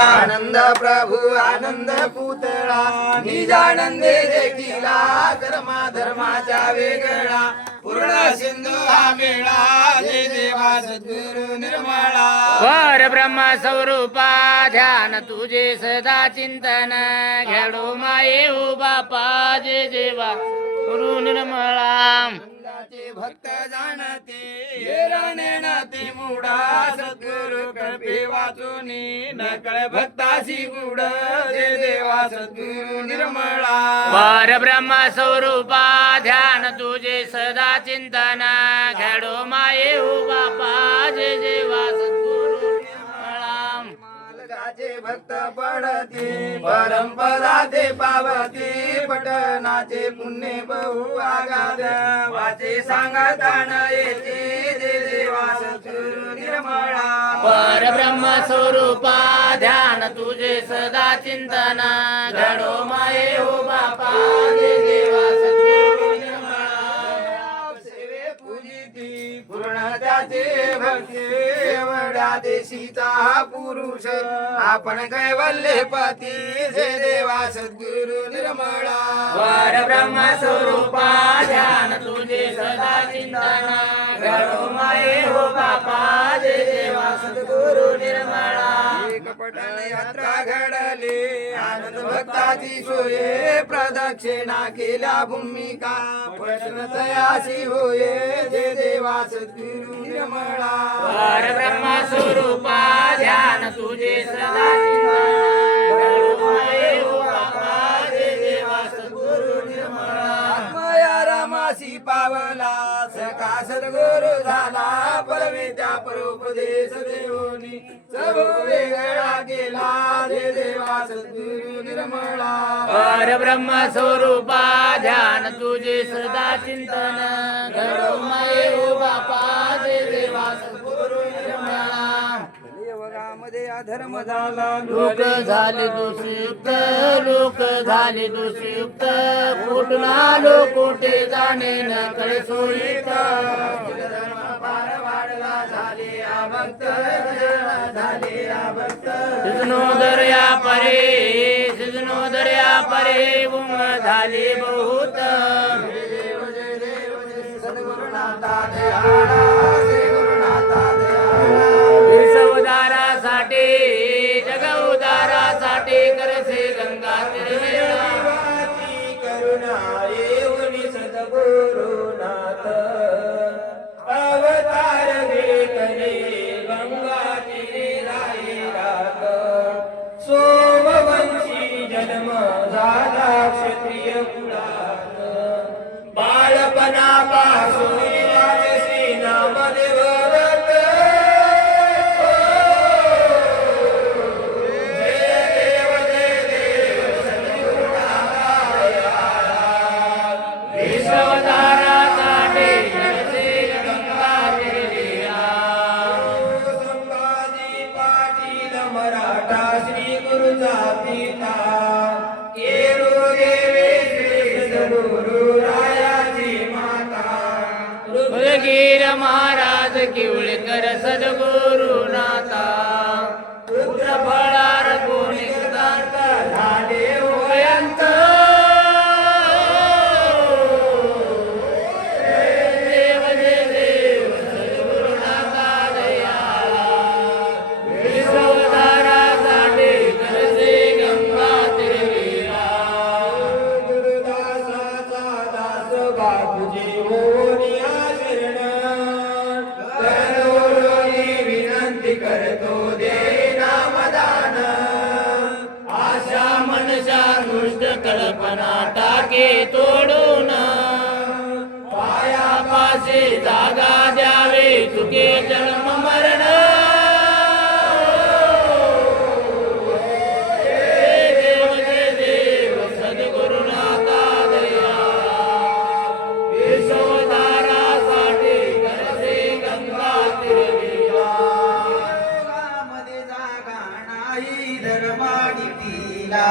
आनंद प्रभू आनंद पुतळा निजानंदे देखिला कर्मा धर्माचा वेगळा पूर्ण सिंधू हा मेळा जय देवा सद्गुरु निर्मळा वर ब्रह्म स्वरूपा ध्यान तुझे सदा चिंतन घेडो माये हो बापा जय देवा गुरु निर्मळा भक्त जाणते नाते मुडा सद्गुरु कृपे वाचुनी नकळ भक्तासी गुड जय देवा सद्गुरु निर्मळा वर ब्रह्म स्वरूपा ध्यान तुझे सदा चिंतन घेडो माये हो बापा जय देवा सद्गुरु निर्मळा मालकाचे भक्त पडते परंपरा ते पावते पटनाचे पुण्य बहु आगाध वाचे सांगताना येते जय देवा सद्गुरु निर्मळा पर ब्रह्म स्वरूपा ध्यान तुझे सदा चिंतन घडो माये हो बापा जय देवा सद्गुरु निर्मळा सेवे पूजिती पूर्ण त्याचे भक्ती एवढा देशीचा हा पुरुष आपण कैवल्य पती जय देवा सद्गुरु निर्मळा वर ब्रह्म स्वरूपा ध्यान तुझे सदा चिंतन घडो माये हो बापा जय देवा सद्गुरु निर्मळा कपटाने यात्रा घडली आनंद भक्ताची सोये प्रदक्षिणा केल्या भूमिका प्रश्न तयासी होये जय देवा सद्गुरु निर्मळा वर ब्रह्म स्वरूपा ध्यान तुझे सदा चिंतन घडो माये हो बापा जय देवा सद्गुरु निर्मळा आत्मया रामासी पावला सखा सद्गुरु झाला परविद्या परोपदेश देवोनी सब वेगळा केला जय देवा सद्गुरु निर्मळा पर ब्रह्म स्वरूपा ध्यान तुझे सदा चिंतन घडो माये हो बापा जय देवा सद्गुरु निर्मळा योगामध्ये अधर्म झाला लोक झाले दोषयुक्त लोक झाले दोषयुक्त कुठला लोक कोठे जाणे न कळे सोयीत पार वाढला झाले भक्त झाले भक्त सिजनो दर्या परे सिजनो दर्या परे बुम झाले बहुत सद्गुरुनाथा दयाळा श्री गुरुनाथा दयाळा विश्व उदारासाठी जग उदारासाठी करसे गंगा निर्वेळा देवाची करुणा येऊनी सद्गुरुनाथ अवतार घेतले गंगाची राई रात सोमवंशी जन्म झाला क्षत्रिय कुळात बाळपणापासून माझे श्री नामदेव व्रत विश्वदारासाठी करसे गंगा निर्वेळा संभाजी पाटील मराठा श्री गुरुचा पिता केरू देवे श्री सद्गुरु रायाची माता मुलगीर महाराज किवळकर सद्गुरुनाथा पुत्र फळार कोणी सिद्धांत झाले होयंत देव जय देव सद्गुरुनाथा दयाळा विश्वोद्धारासाठी करसे गंगा निर्वेळा गुरुदासाचा दास बापूजी मोनिया शरण करोनी विनंती करतो दे नामदान आशा मनशा दृष्ट कल्पना टाके तोडून पायापाशी जागा द्यावे चुके जन्म मरण जय देव सद्गुरुनाथा दयाळा विश्वोद्धारासाठी करसे गंगा निर्वेळा मध्ये जागा नाही धर्मानितीला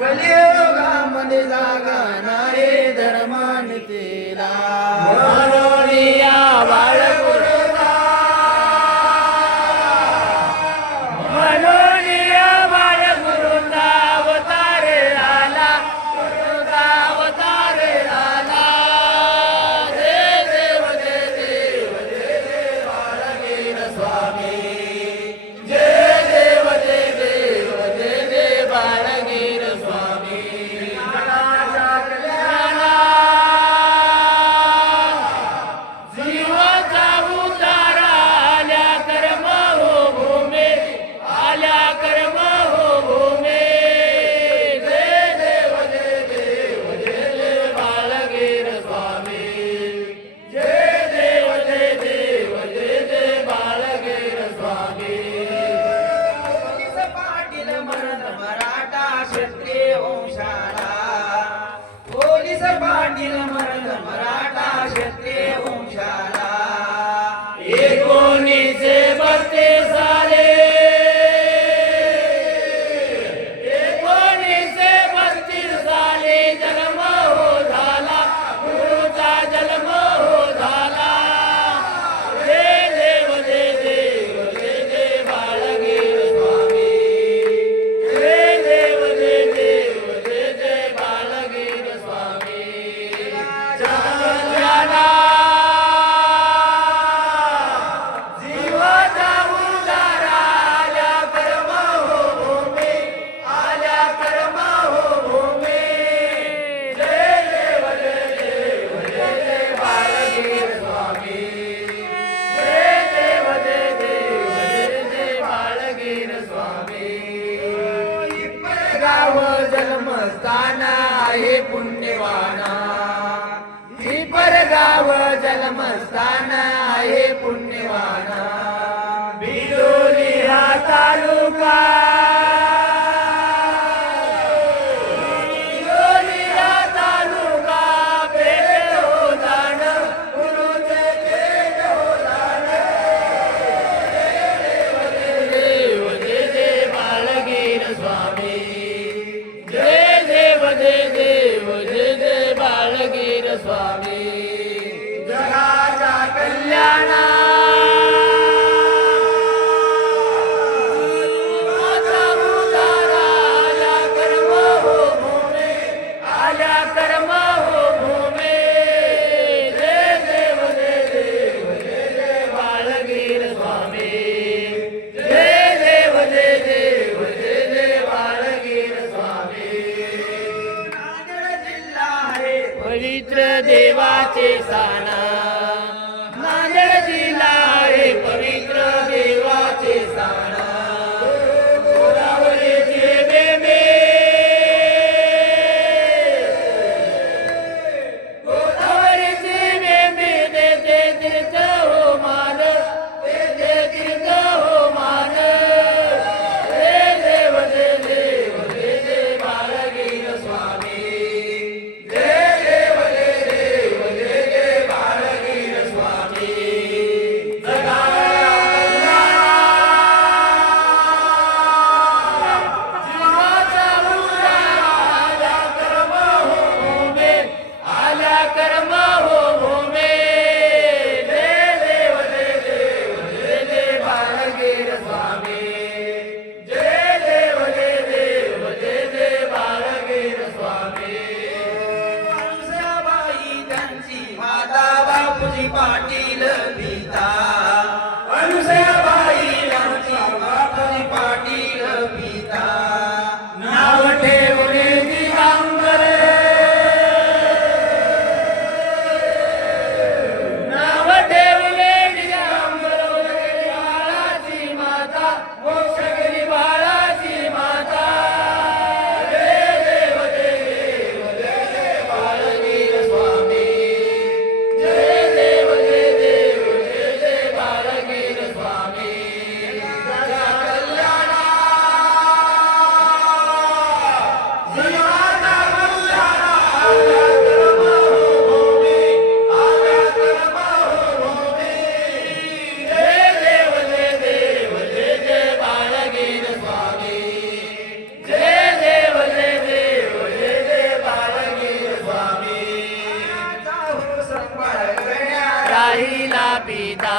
कलियुगामध्ये जागा नाही धर्मानितीला म्हणून या बाळगुरुला म्हणून आहे पुण्यवाना ही परगाव जन्मस्थान आहे पुण्यवाना बिलोली हा तालुका बिलोली हा तालुका पेठ हो जाण गुरुचे पेठ हो जाण देव जय जय बाळगीर स्वामी जय देव जय देव जय जय बाळगीर स्वामी जगाच्या कल्याणा पवित्र देवाचे साना नांदेड जिल्हा आहे पवित्र देवाचे साना गोदावरीचे बेबे गोदावरीचे बेबे देते तीर्थ हो मान देते तीर्थ हो मान जय देव जय देव जय जय बाळगीर स्वामी पाटील पिता अनुसयाबाई यांची बापूजी पाटील पिता नाव ठेवले दिगंबर नाव ठेवले दिगंबर बाळाची माता मोक्षगिरी बाळाची माता जय देव जय देव जय जय बाळगीर स्वामी जय देव जय देव जय जय बाळगीर स्वामी जगा कल्याणा जीवाचा उद्धारा आल्या कर्म हो भूमी आल्या कर्म हो भूमी जय देव जय देव जय जय बाळगीर स्वामी जय देव जय देव जय जय बाळगीर स्वामी राहिला पिता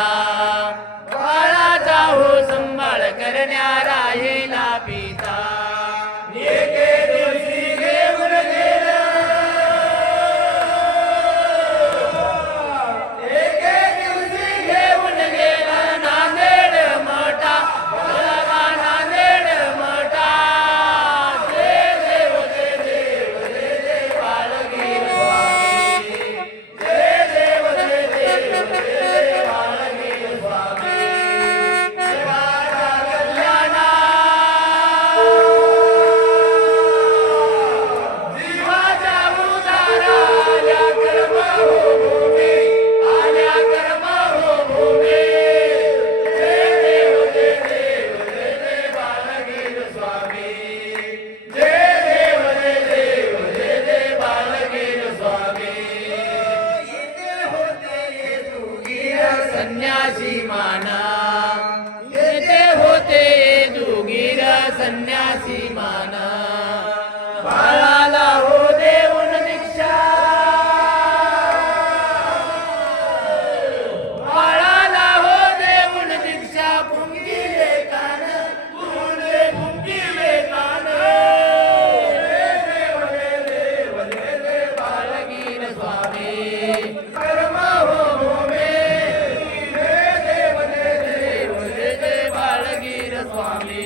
बाळाचा हो संभाळ करण्या राहिला पिता एके दिवशी घेऊन गेला एके दिवशी घेऊन गेला नांदेड मोठा बोलावा नांदेड मोठा जय देव जय देव जय जय बाळगीर स्वामी जय देव जय देव जय जय बाळगीर स्वामी जगाच्या कल्याणा जीवाचा उद्धारा आल्या कर्म हो भूमी आल्या कर्म हो भूमी जय देव जय देव जय जय बाळगीर स्वामी जय देव जय देव जय जय बाळगीर स्वामी येते होते येसुगीर संन्यासी माना येथे होते दुगीर संन्यासी माना बाळाला हो देऊन दीक्षा बाळाला हो देऊन दीक्षा पुंगिले कान पुंगे पुंगिले कान जय देव जय देव जय जय बाळगीर स्वामी कर्म हो भूमी जय देव जय देव जय जय बाळगीर स्वामी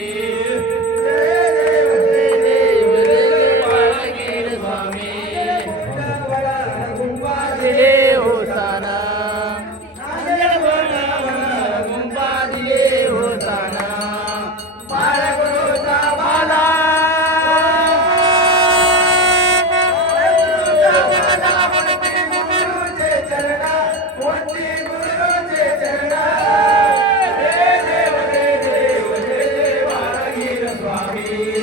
जय देव जय देव जय जय बाळगीर स्वामी